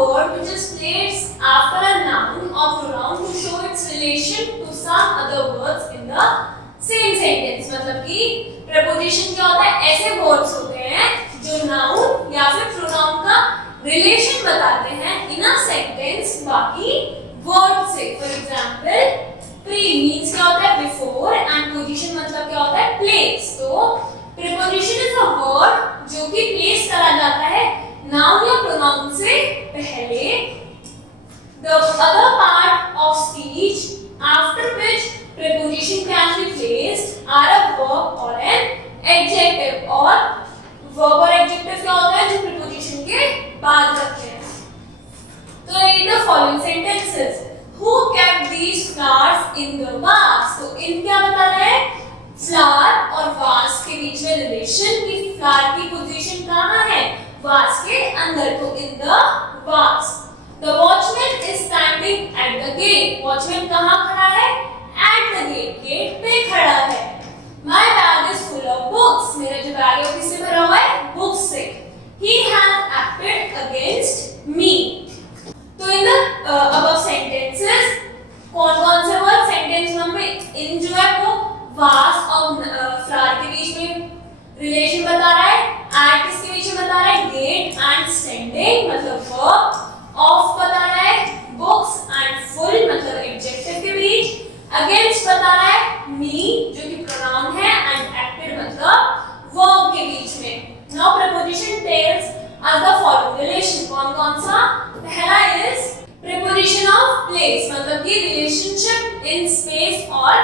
word which is placed after a noun or pronoun to show its relation to some other words in the same sentence। मतलब कि preposition क्या होता है, ऐसे words होते हैं जो noun या फिर pronoun का relation बताते हैं in a sentence बाकी word से। For example, pre means क्या होता है before and position मतलब क्या होता है place। तो preposition is a word जो कि place करा जाता है noun या pronoun से पहले। The other part of speech after which preposition can be placed are a verb or an adjective। और verb और adjective क्या होता है जो preposition के बाद रखते हैं। तो read the following sentences। Who kept these flowers in the vase? तो in क्या बता रहा है, flower और vase के बीच में relation कि flower की position कहाँ है, vase के अंदर। तो in the vase। The watchman is standing at the gate। watchman कहाँ खड़ा है, at the gate, gate पे खड़ा है। My bag is full of books। मेरा जो बैग है वो किससे भरा हुआ है, books से। He has acted against me। तो इन द above sentences कौन-कौन से वर्ड सेंटेंस में इन जो है वो vase और flower के बीच में रिलेशन बता रहा है, at किसके बीच में बता रहा है, gate and standing मतलब verb, of बता रहा है books and full मतलब adjective के बीच, against बता रहा है me जो कि pronoun है and acted मतलब verb के बीच में। Now preposition tells us the following relation। कौन-कौन सा, पहला is preposition of place मतलब कि relationship in space और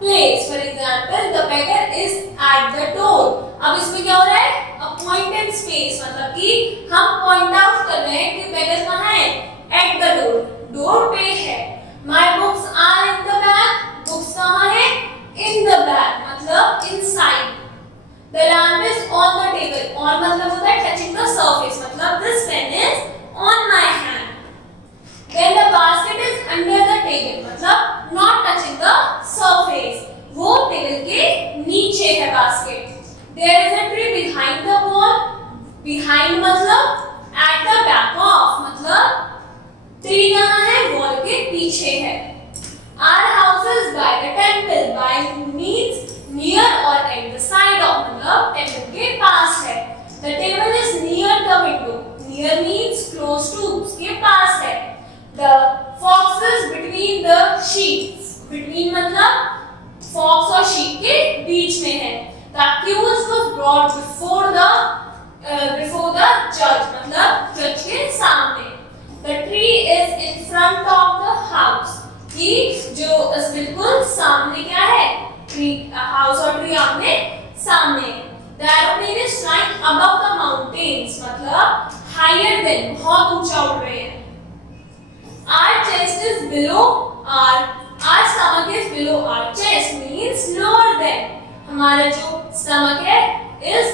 place। For example, the beggar is at the door। अब इसमें क्या हो रहा है, a point in space मतलब कि हम point out कर रहे हैं कि beggar कहाँ है, at the door, door पे है। My books are in the bag। books कहाँ है, in the bag मतलब inside। The lamp is on the table। on मतलब होता है touching the surface मतलब this pen is on my hand। Then the basket is under the table मतलब not touching the surface, वो table के नीचे है basket। There is a tree behind the wall। behind मतलब at the back of मतलब tree कहाँ है, wall के पीछे है। Our house is by the temple। by means near or at the side of मतलब temple के पास है। The table is near the window। near means close to, उसके पास है। The fox is between the sheep। between मतलब fox और sheep के बीच में है। The accused was brought before the judge मतलब judge के सामने। The tree is in front of the house। कि जो बिल्कुल सामने क्या है, ट्री, हाउस और ट्री आपने सामने। The aeroplane is flying above the mountains मतलब higher than बहुत ऊंचा उड़ रहे हैं। Our chest is below our stomach is below our chest means lower than। हमारा जो stomach है is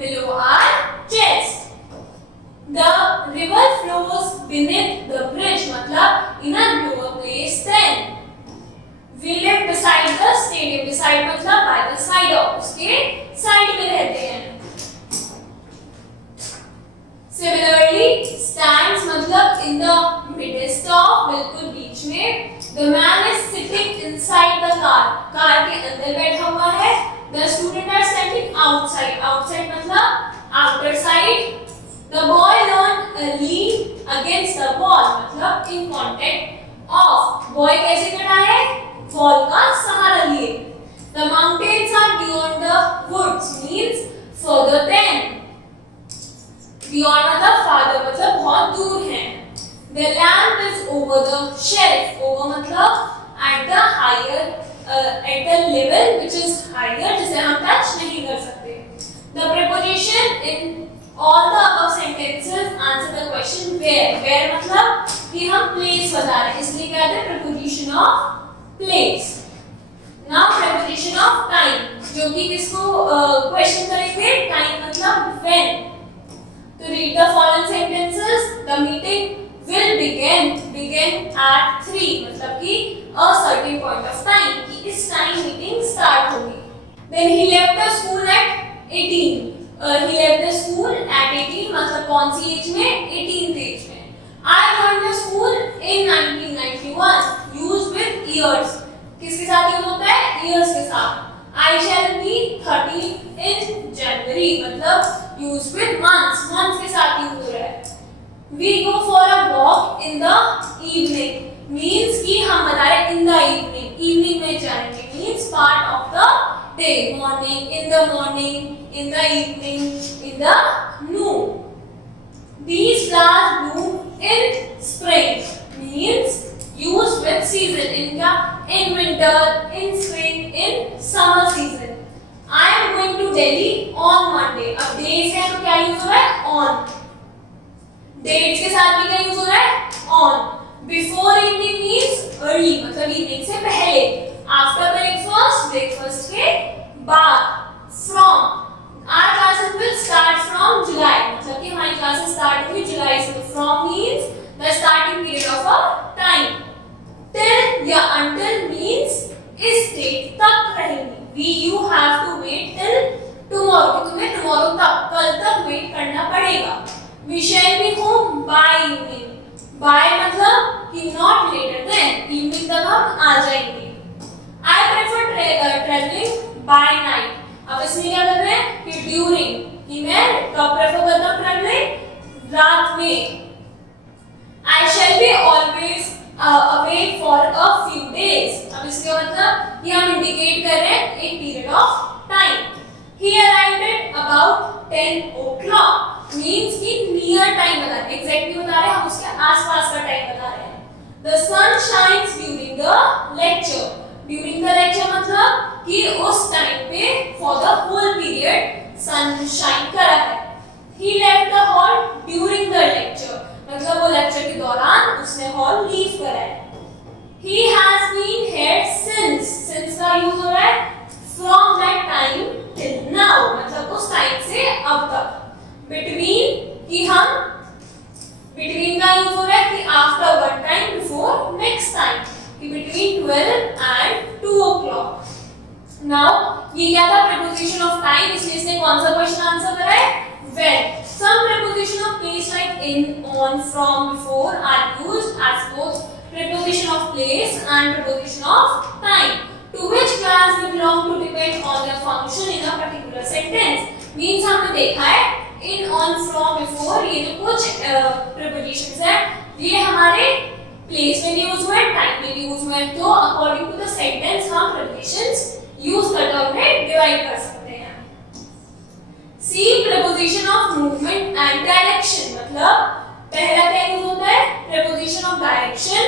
below our chest। The river flows beneath the bridge मतलब in a lower place than। We live beside the stadium। beside मतलब by the side of, उसके side में रहते हैं। Similarly, stands मतलब in the midst of बिल्कुल बीच में। The man is sitting inside the car। Car के अंदर बैठा हुआ है। The students are standing outside। outside मतलब outer side। The boy leaned against the wall मतलब in contact of। boy कैसे खड़ा है, wall का सहारा लिए। The mountains are beyond the woods means further than। beyond मतलब farther मतलब बहुत दूर है। The lamp is over the shelf। over मतलब at the higher at the level which is higher जिसे हम touch नहीं कर सकते। The preposition in all the above sentences answer the question where। where मतलब कि हम place बता रहे हैं इसलिए कहते हैं preposition of place। Now preposition of time जो कि किसको question करेंगे, time मतलब when। To read the following sentences, the meeting will begin at 3 मतलब कि a certain point of time कि इस time meeting start होगी। Then he left the school at 18। he left the school at 18 मतलब कौन सी as में, 18th as में। I joined the school in 1991. Used with years. किसके साथ यूज होता है? Years के साथ. I shall be 13 in January. मतलब use with months. Months के साथ यूज हो रहा है. We go for a walk in the evening. Means कि हम बता रहे in the evening. Evening में जाएंगे. Means part of the day. Morning, in the morning, in the evening, in the noon. These flowers bloom in spring. Means used with season. इनका in winter, in spring, in summer season. I am going to Delhi on Monday. अब days है तो क्या use हो रहा है? On. Dates के साथ भी क्या यूज हो रहा है? On. Before evening means early, मतलब evening से पहले. After breakfast, breakfast के बाद. From. Our classes will start from July. मतलब कि हमारी classes start होगी जुलाई से. From means the starting period of a time. Till या until means इस date तक रहेंगी. You have to wait till tomorrow. कि तुम्हें tomorrow तक, कल तक wait करना पड़ेगा. We shall be home by evening. By मतलब कि not later than. Evening तक हम आ जाएंगे. I prefer traveling by night. अब इसमें क्या कर रहे हैं कि ड्यूरिंग कि मैं कब प्रेफर करता हूँ ट्रैवलिंग? रात में. I shall be always away for a few days. अब इसका मतलब कि हम इंडिकेट कर रहे हैं एक period of time. He arrived at about 10 o'clock. Means कि नियर टाइम बता रहे हैं, एग्जैक्टली बता रहे हैं, हम उसके आसपास का टाइम बता रहे हैं. The sun shines during the lecture. During the lecture मतलब कि उस टाइम पे for the whole period sunshine करा है. He left the hall during the lecture. मतलब वो लेक्चर के दौरान उसने हॉल लीव करा है. He has been here since. Since का यूज हो रहा है from that time till now. मतलब उस टाइम से अब तक. Between कि हम between का यूज हो रहा है कि after one time before next time. कि between 12 and 2 o'clock. Now ये क्या था? preposition of time. इसलिए इसने कौन सा क्वेश्चन आंसर करा है? When. Some preposition of place like in, on, from, before are used as both preposition of place and preposition of time. To which class they belong to depend on their function in a particular sentence. Means हमने देखा है in, on, from, before ये जो कुछ prepositions हैं ये हमारे place में भी यूज हुए हैं, time में भी यूज हुए हैं. तो according to the sentence हम prepositions यूज करके उन्हें डिवाइड कर सकते हैं. C preposition of movement and direction. मतलब पहला क्या यूज होता है? preposition of direction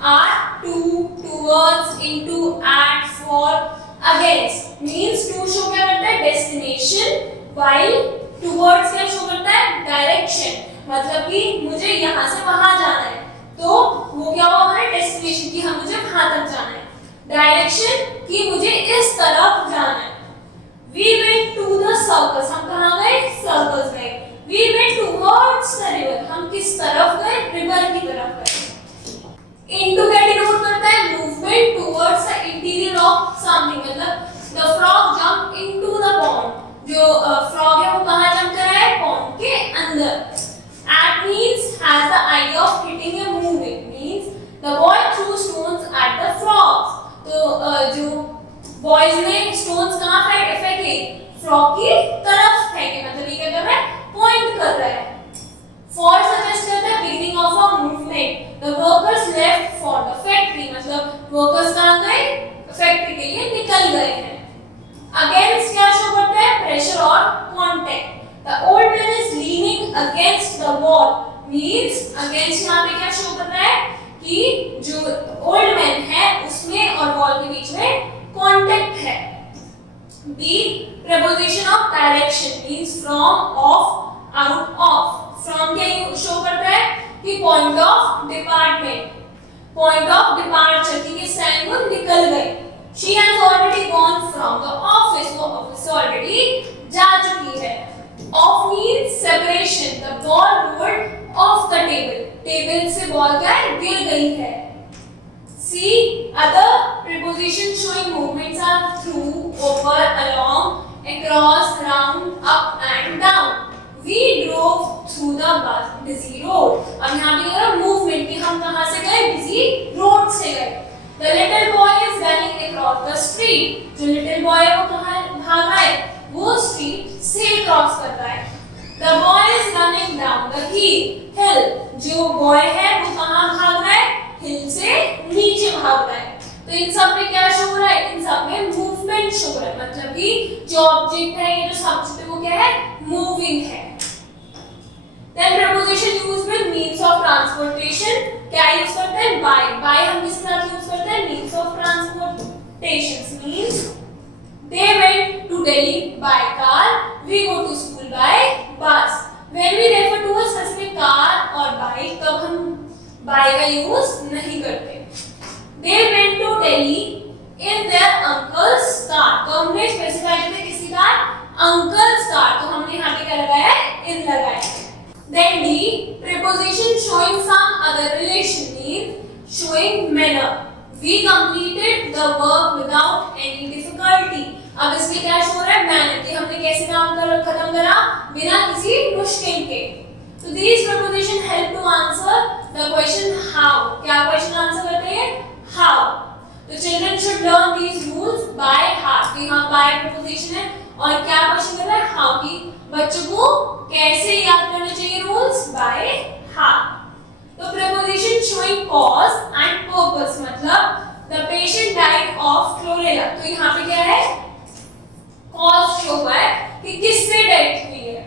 are to, towards, into, at, for, against. Means to show क्या करता है? destination. while towards क्या शो करता है? direction. मतलब कि मुझे यहाँ से वहाँ जाना है तो वो क्या होगा? हमारा destination कि हम मुझे वहाँ तक जाना है. direction कि मुझे इस तरफ जाना है. We went to the circus. हम कहाँ गए? circus गए. We went towards the river. हम किस तरफ गए? river की तरफ गए. Into क्या डिनोट करता है? movement towards the interior of something. मतलब the frog jumped into the pond. जो frog है वो कहाँ jump कर रहा है? pond के अंदर. At means has the idea of hitting a moving. Means the boy threw stones at the frogs. तो जो बॉयज ने स्टोन्स कहाँ फेंके? फ्रॉग की तरफ फेंके. मतलब ये क्या कर रहा है? पॉइंट कर रहा है. फॉर सजेस्ट करता है beginning of a movement. The workers left for the factory. मतलब वर्कर्स कहाँ गए? फैक्ट्री के लिए निकल गए हैं. अगेंस्ट क्या शो करता है? प्रेशर और contact. The old man is leaning against the wall. Means against यहाँ पे क्या शो कर रहा है कि जो ओल्ड मैन है उसमें और वॉल के बीच में कांटेक्ट है. B preposition of direction means from, off, out of. From क्या शो करता है कि point of department. Point of departure कि किस टाइम वो निकल गए. She has already gone from the office. वो ऑफिस से ऑलरेडी जा चुकी है. Off means separation. The ball rolled off the table. Table से बॉल क्या है? गिर गई है. C other prepositions showing movements are through, over, along, across, round, up and down. We drove through to the busy road. अब यहाँ पे क्या मूवमेंट की हम कहाँ से गए busy road से गए. The little boy is running across the street. जो little boy है वो कहाँ भाग रहा है? वो street से क्रॉस कर रहा है. The boy is running down the hill. जो boy है वो कहाँ भाग रहा है? हिल से नीचे भाग रहा है. तो इन सब में क्या शो हो रहा है? इन सब में मूवमेंट शो हो रहा है. मतलब कि जो ऑब्जेक्ट है, ये जो सब्जेक्ट है वो क्या है? मूविंग है. Then preposition used with means of transportation. क्या यूज करते हैं? by. by हम किसके साथ यूज करते हैं? means of transportation. means they went to Delhi by car. We go to school by bus. When we refer to a specific car or bike, तब हम by का यूज नहीं करते. They went to Delhi in their uncle's car. तो हमने specify किया किसी car? uncle's car. तो हमने यहाँ पे क्या लगाया है? in लगाया है. Then D, preposition showing some other relation means showing manner. We completed the work without any difficulty. अब इसमें क्या शो रहा है? manner. कि हमने कैसे काम खत्म करा? बिना किसी मुश्किल के. So these preposition help to answer the question how. क्या question answer करते हैं? How. The children should learn these rules by heart. कि हाँ by preposition है और क्या क्वेश्चन कर रहा है? How की बच्चों को कैसे याद करने चाहिए rules? By heart. तो preposition showing cause and purpose मतलब the patient died of chlorella. तो यहाँ पे क्या है? Cause show हुआ है कि किससे डेथ हुई है.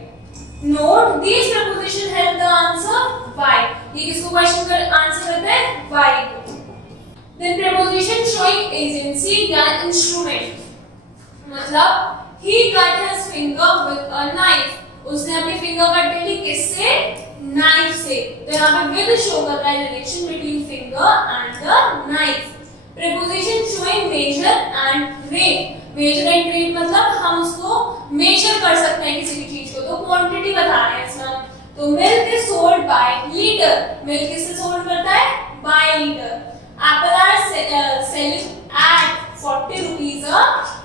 Note these preposition help the answer why. ये किसको क्वेश्चन का आंसर करता है? Why को. Then preposition showing agency या instrument मतलब he cut his finger with a knife. उसने अपनी finger कट कर ली किससे? knife से. तो यहाँ पे with शो करता है relation between finger and the knife. Preposition showing measure and rate. measure and rate मतलब हम उसको measure कर सकते हैं किसी भी चीज को. तो quantity बता रहे हैं इसमें. तो milk is sold by liter. milk किससे sold करता है? by liter. Apple are selling at 40 rupees a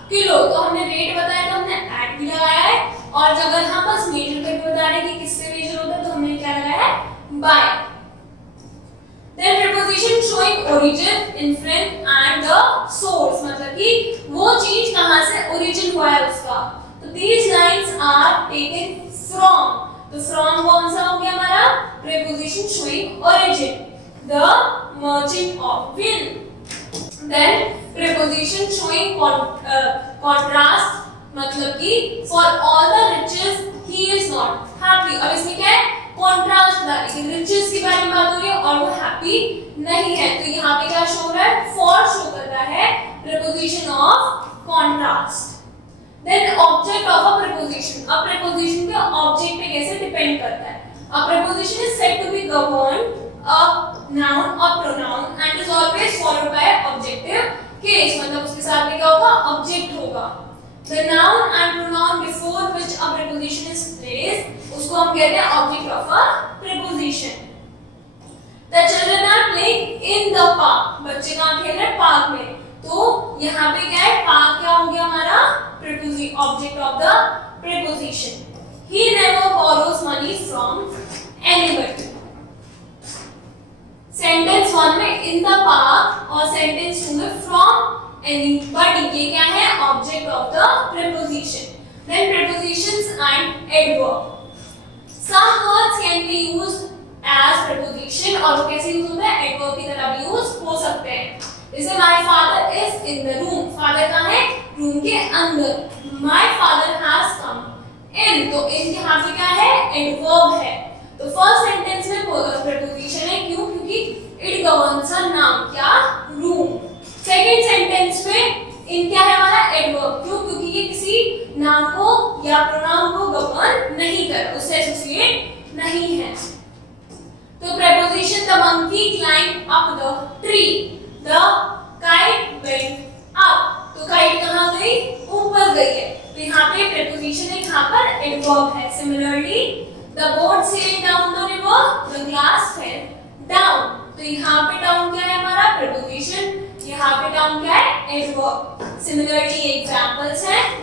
kilo. तो हमने रेट बताया तो हमने at भी लगाया है. और जब अगर हम बस मेजर करके बता रहे हैं कि किससे मेजर होता है तो हमने क्या लगाया है? by. Then preposition showing origin, inference and the source मतलब कि वो चीज कहाँ से origin हुआ है उसका. तो these lines are taken from. तो from कौन सा हो गया हमारा? preposition showing origin. The merchant of Venice. Then preposition showing contrast मतलब कि for all the riches he is not happy. अब इसमें क्या है? contrast डाली कि riches के बारे में बात हो रही है और वो happy नहीं है. तो यहाँ पे क्या शो रहा है? for शो कर रहा है preposition of contrast. Then object of a preposition. अब preposition के object पे कैसे depend करता है? A preposition is said to be governed a noun or pronoun and is always followed by objective case. मतलब उसके साथ में क्या होगा? object होगा. The noun and pronoun before which a preposition is placed उसको हम कहते हैं object of a preposition. The children are playing in the park. बच्चे कहाँ खेल रहे हैं? पार्क में. तो यहाँ पे क्या है? पार्क क्या हो गया हमारा? preposition, object of the preposition. He never borrows money from anybody. Sentence 1 में in the park और सेंटेंस 2 में from anybody. ये क्या है? Object of the preposition. Then prepositions and adverb. Some words can be used as preposition और वो कैसे use होता है? adverb की तरह भी यूज हो सकते हैं. जैसे my father is in the room. father कहाँ है? रूम के अंदर. My father has come in. तो in यहाँ पे क्या है? adverb है. तो फर्स्ट सेंटेंस में preposition है. क्यों? क्योंकि it governs a noun. क्या? room. सेकेंड सेंटेंस में in क्या है हमारा? adverb. क्यों? क्योंकि ये किसी नाउन को या प्रोनाउन को गवर्न नहीं कर रहा, उससे एसोसिएट नहीं है. तो preposition the monkey climbed up the tree. The kite went up. तो kite कहाँ गई? ऊपर गई है. तो यहाँ पे preposition है, यहाँ पर adverb है. Similarly, the boat sailed down the river. The glass fell down. तो यहाँ पे down क्या है हमारा? preposition. यहाँ पे down क्या है? adverb. Similarly, examples हैं